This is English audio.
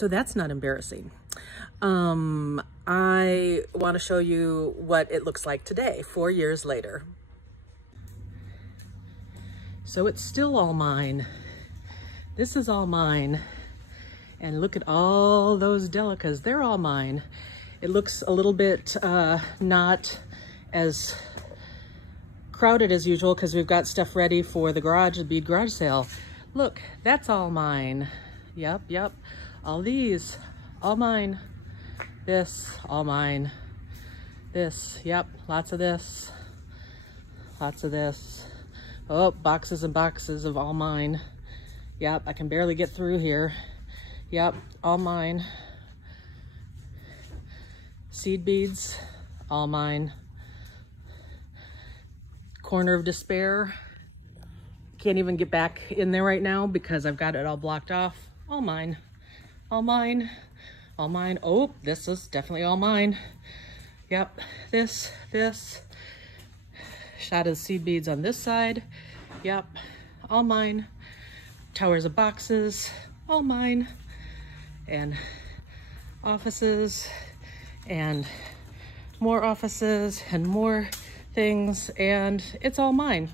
So that's not embarrassing. I want to show you what it looks like today, 4 years later. So it's still all mine. This is all mine. And look at all those delicas, they're all mine. It looks a little bit not as crowded as usual because we've got stuff ready for the garage, the bead garage sale. Look, that's all mine. Yep. All these, all mine. This, all mine. This, yep, lots of this. Lots of this. Oh, boxes and boxes of all mine. Yep, I can barely get through here. Yep, all mine. Seed beads, all mine. Corner of despair. Can't even get back in there right now because I've got it all blocked off. All mine. All mine. All mine. Oh, this is definitely all mine. Yep, this. Shot of seed beads on this side. Yep, all mine. Towers of boxes, all mine. And offices and more offices and more things, and it's all mine.